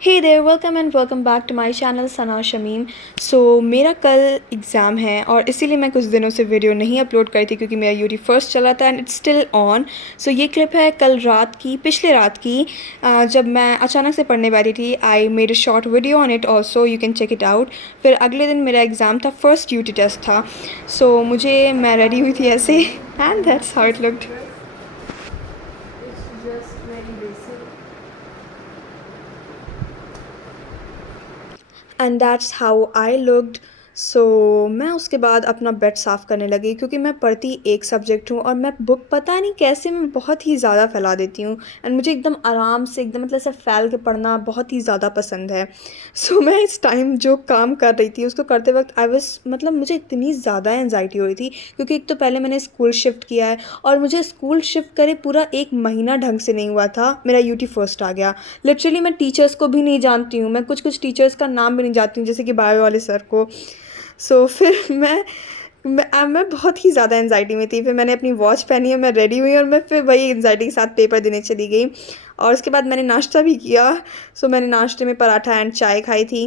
Hey there welcome and welcome back to my channel Sana Shamim. So मेरा कल exam है और इसीलिए मैं कुछ दिनों से वीडियो नहीं अपलोड करी थी क्योंकि मेरा यूटी फर्स्ट चला था एंड इट्स स्टिल ऑन। सो ये क्लिप है कल रात की, पिछले रात की, जब मैं अचानक से पढ़ने बैठी थी। I made a short video on it also, you can check it out. फिर अगले दिन मेरा एग्ज़ाम था, फर्स्ट यूटी टेस्ट था। सो मैं रेडी हुई थी ऐसे and that's how it looked. And that's how I looked. So मैं उसके बाद अपना बेड साफ़ करने लगी क्योंकि मैं पढ़ती एक सब्जेक्ट हूँ और मैं बुक पता नहीं कैसे मैं बहुत ही ज़्यादा फैला देती हूँ एंड मुझे एकदम आराम से एकदम मतलब ऐसे फैल के पढ़ना बहुत ही ज़्यादा पसंद है। सो मैं इस टाइम जो काम कर रही थी उसको करते वक्त आई वाज मतलब मुझे इतनी ज़्यादा एनजाइटी हो रही थी क्योंकि एक तो पहले मैंने स्कूल शिफ्ट किया है और मुझे स्कूल शिफ्ट करे पूरा 1 महीना ढंग से नहीं हुआ था, मेरा यूटी फर्स्ट आ गया। लिटरली मैं टीचर्स को भी नहीं जानती हूँ, मैं कुछ कुछ टीचर्स का नाम भी नहीं जानती हूँ, जैसे कि बायो वाले सर को। सो फिर मैं बहुत ही ज़्यादा एनजाइटी में थी। फिर मैंने अपनी वॉच पहनी और मैं रेडी हुई और मैं फिर वही एनजाइटी के साथ पेपर देने चली गई और उसके बाद मैंने नाश्ता भी किया। सो मैंने नाश्ते में पराठा एंड चाय खाई थी।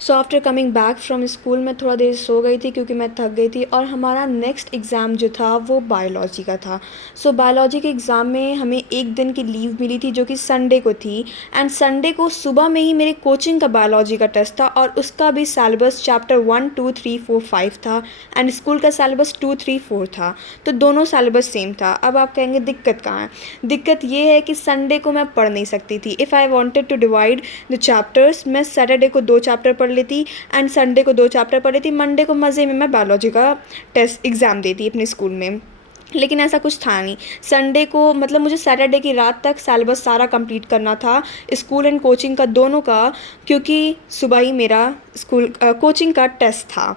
So after coming back from school मैं थोड़ा देर सो गई थी क्योंकि मैं थक गई थी और हमारा नेक्स्ट एग्ज़ाम जो था वो बायोलॉजी का था। सो बायोलॉजी के एग्ज़ाम में हमें एक दिन की लीव मिली थी जो कि संडे को थी एंड संडे को सुबह में ही मेरे कोचिंग का बायोलॉजी का टेस्ट था और उसका भी सैलेबस चैप्टर 1 2 3 4 5 था एंड स्कूल का सैलेबस 2 3 4 था। तो दोनों सैलेबस सेम था। अब आप कहेंगे दिक्कत कहाँ है? दिक्कत ये है कि संडे को मैं पढ़ नहीं सकती थी। If I wanted to divide the chapters, मैं सैटरडे को 2 चैप्टर पढ़ लेती एंड संडे को 2 चैप्टर पढ़ लेती। मंडे को मज़े में मैं बायोलॉजी का टेस्ट एग्ज़ाम देती अपने स्कूल में। लेकिन ऐसा कुछ था नहीं। संडे को मतलब मुझे सैटरडे की रात तक सिलेबस सारा कंप्लीट करना था, स्कूल एंड कोचिंग का दोनों का, क्योंकि सुबह ही मेरा स्कूल कोचिंग का टेस्ट था।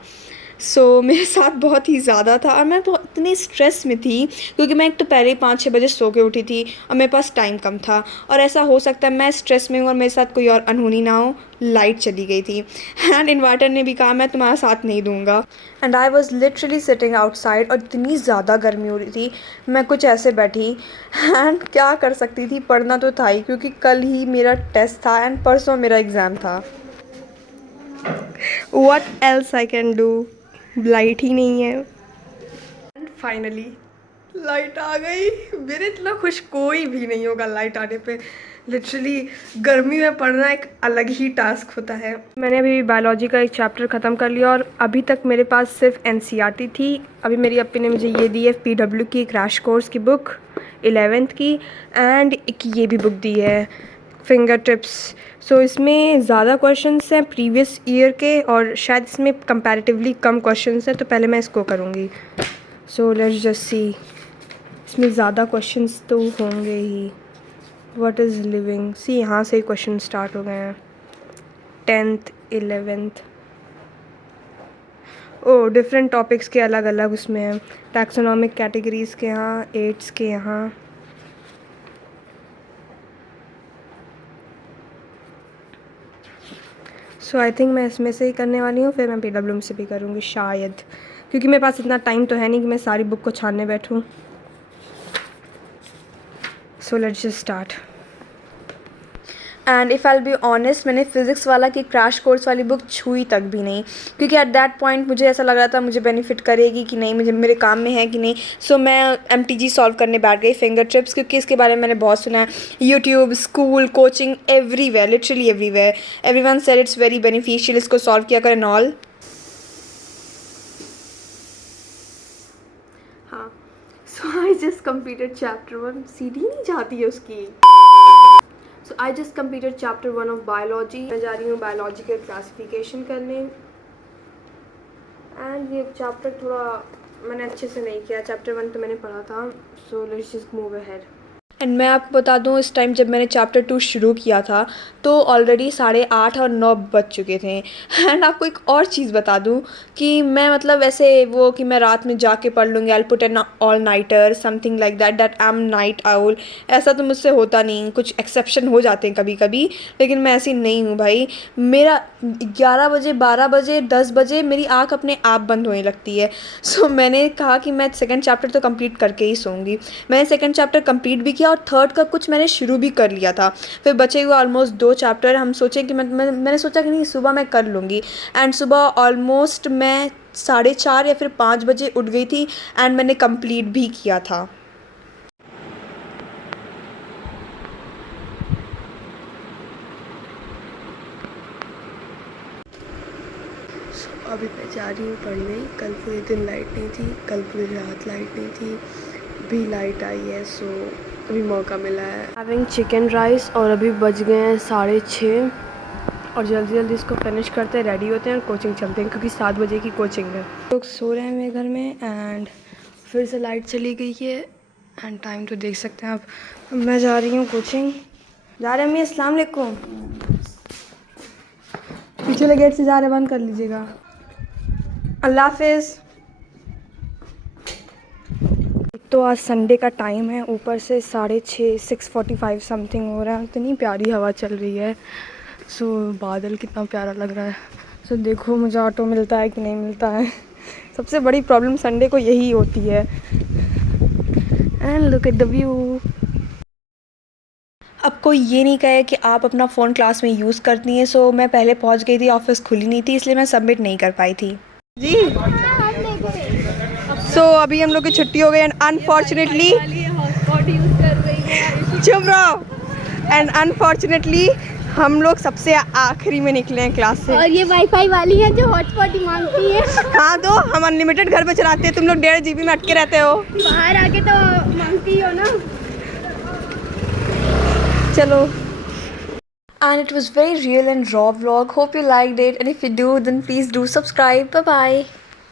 मेरे साथ बहुत ही ज़्यादा था और मैं बहुत इतनी स्ट्रेस में थी क्योंकि मैं एक तो पहले ही 5-6 बजे सो के उठी थी और मेरे पास टाइम कम था और ऐसा हो सकता है मैं स्ट्रेस में हूँ और मेरे साथ कोई और अनहोनी ना हो। लाइट चली गई थी एंड इन्वर्टर ने भी कहा मैं तुम्हारा साथ नहीं दूंगा and I was literally sitting outside और इतनी ज़्यादा गर्मी हो रही थी। मैं कुछ ऐसे बैठी एंड क्या कर सकती थी, पढ़ना तो था ही क्योंकि कल ही मेरा टेस्ट था एंड परसों मेरा एग्ज़ाम था। What else I can do? Light ही नहीं है। एंड फाइनली लाइट आ गई। मेरे इतना खुश कोई भी नहीं होगा लाइट आने पे। लिटरली गर्मी में पढ़ना एक अलग ही टास्क होता है। मैंने अभी बायोलॉजी का एक चैप्टर ख़त्म कर लिया और अभी तक मेरे पास सिर्फ एनसीईआरटी थी। अभी मेरी अपी ने मुझे ये दी है पीडब्ल्यू की क्रैश कोर्स की बुक 11th की एंड एक ये भी बुक दी है फिंगर टिप्स। सो इसमें ज़्यादा क्वेश्चंस हैं प्रीवियस ईयर के और शायद इसमें कंपैरेटिवली कम क्वेश्चंस हैं, तो पहले मैं इसको करूँगी। So let's just see. इसमें ज़्यादा क्वेश्चंस तो होंगे ही। What is living? सी यहाँ से ही क्वेश्चन स्टार्ट हो गए हैं। 10th 11th ओ डिफरेंट टॉपिक्स के अलग अलग उसमें हैं। टैक्सोनॉमिक कैटेगरीज़ के यहाँ, एड्स के यहाँ। सो आई थिंक मैं इसमें से ही करने वाली हूँ, फिर मैं पीडब्ल्यू से भी करूँगी शायद, क्योंकि मेरे पास इतना टाइम तो है नहीं कि मैं सारी बुक को छानने बैठूँ। सो let's just start. And if I be honest, मैंने फ़िज़िक्स वाला की क्रैश कोर्स वाली बुक छुई तक भी नहीं क्योंकि एट दैट पॉइंट मुझे ऐसा लग रहा था मुझे बेनिफिट करेगी कि नहीं, मुझे मेरे काम में है कि नहीं। मैं एमटीजी सॉल्व करने बैठ गई फिंगर ट्रिप्स, क्योंकि इसके बारे में मैंने बहुत सुना है। YouTube, school, coaching, everywhere, literally everywhere everyone said it's very beneficial, इसको सॉल्व किया करें ऑल। हाँ, so I just completed chapter 1। सीडी नहीं जाती है उसकी। So I just completed chapter 1 of biology. मैं जा रही हूँ बायोलॉजी के क्लासिफिकेशन करने एंड ये चैप्टर थोड़ा मैंने अच्छे से नहीं किया। चैप्टर 1 तो मैंने पढ़ा था। सो let's just move ahead. And मैं आपको बता दूं, इस टाइम जब मैंने चैप्टर 2 शुरू किया था तो ऑलरेडी 8:30 और 9 बज चुके थे। एंड आपको एक और चीज़ बता दूं कि मैं मतलब ऐसे वो कि मैं रात में जाके पढ़ लूँगी, I put an all nighter something like that I am night owl. ऐसा तो मुझसे होता नहीं, कुछ एक्सेप्शन हो जाते हैं कभी कभी, लेकिन मैं ऐसी नहीं हूँ भाई। मेरा 11 बजे 12 बजे 10 बजे मेरी आँख अपने आप बंद होने लगती है। मैंने कहा कि मैं सेकेंड चैप्टर तो कंप्लीट करके ही सोऊंगी। मैंने सेकेंड चैप्टर कंप्लीट भी किया किया और थर्ड का कुछ मैंने शुरू भी कर लिया था। फिर बचे हुए ऑलमोस्ट 2 चैप्टर हम सोचे कि मैंने सोचा कि नहीं सुबह मैं कर लूँगी एंड सुबह ऑलमोस्ट मैं 4:30 या फिर 5 बजे उठ गई थी एंड मैंने कंप्लीट भी किया था। अभी मैं जा रही हूँ पढ़ने। कल पूरे दिन लाइट नहीं थी, कल पूरी रात लाइट नहीं थी, अभी लाइट आई है सो अभी मौका मिला है। हैविंग चिकन राइस और अभी बज गए हैं 6:30 और जल्दी जल्दी इसको फिनिश करते हैं, रेडी होते हैं और कोचिंग चलते हैं क्योंकि 7 बजे की कोचिंग है। लोग सो रहे हैं मेरे घर में एंड फिर से लाइट चली गई है एंड टाइम तो देख सकते हैं आप। मैं जा रही हूँ कोचिंग। जा रहे हैं अम्मी, अस्सलाम वालेकुम। पीछे वाले गेट से जा रहे, बंद कर लीजिएगा। अल्लाह हाफिज़। तो आज संडे का टाइम है, ऊपर से 6:30 6:45 समथिंग हो रहा है। इतनी प्यारी हवा चल रही है। सो बादल कितना प्यारा लग रहा है। सो देखो मुझे ऑटो मिलता है कि नहीं मिलता है। सबसे बड़ी प्रॉब्लम संडे को यही होती है। And look at the view. अब कोई ये नहीं कहे कि आप अपना फ़ोन क्लास में यूज़ करती हैं। सो मैं पहले पहुंच गई थी, ऑफिस खुली नहीं थी इसलिए मैं सबमिट नहीं कर पाई थी जी। सो अभी हम लोग की छुट्टी हो गई एंड अनफॉर्चुनेटली चुप रहो। एंड अनफॉर्चुनेटली हम लोग सबसे आखिरी में निकले हैं क्लास से। और ये वाईफाई वाली है जो हॉटस्पॉट ही मांगती है। हाँ तो हम अनलिमिटेड घर पे चलाते हैं, तुम लोग 1.5 GB में अटके रहते हो। बाहर आके तो मांगती हो ना। चलो। And it was very real and raw vlog. Hope you liked it, and if you do then please do subscribe. Bye bye.